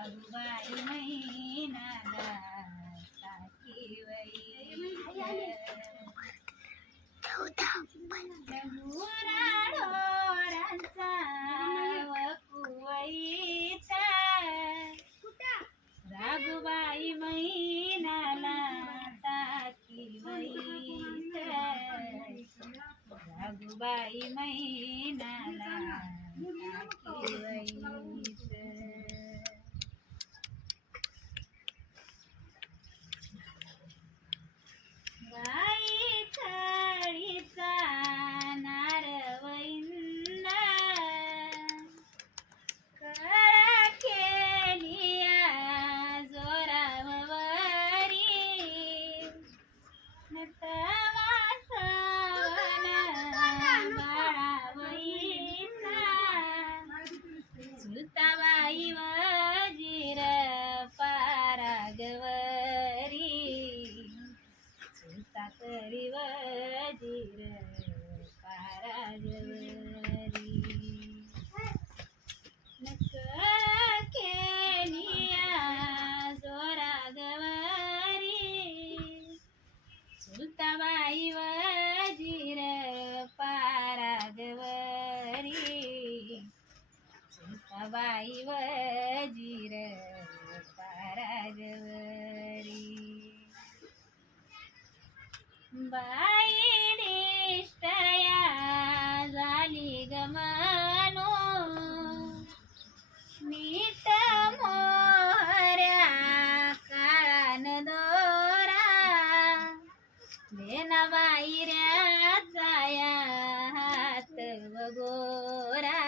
राघुबाई मैनाला ताकीवैत राघुबाई मैनाला ताकीवैत सुताबाई वजीर पारागवरी. सुता करी वजीर पारागवरी. तवाईव वजीर पारागवरी. तवाईव वजीर पारागवरी. बाई निष्ठया बेनाबाई ऱ्या हात वगोरा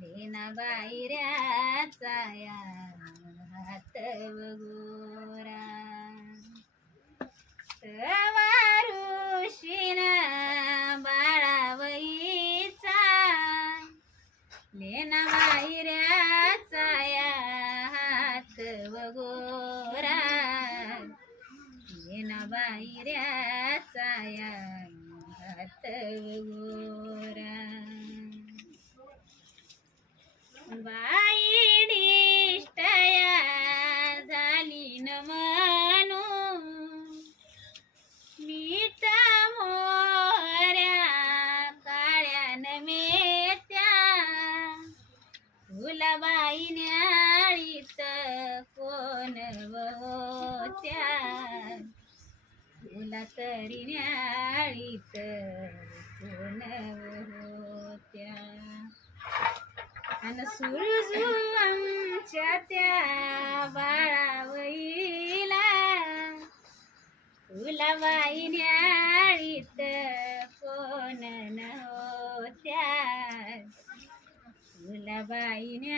बेनाबाई ऱ्या हात वगोरा तवारुशीन बाळावईचा. लेना लेना बाहेरचा या हात वगोरा बाई डिष्टया झाली न म्हणून मीठ मोहऱ्या काळ्यान मेत्या. फुलाबाई न्याळीत कोण होत्या? फुला तरी न्याळीत कोण होत्या आणि सुरजू आमच्या त्या बाळावईला फुलाबाई न्याळीत कोण नव्हत्या? फुलाबाई न्या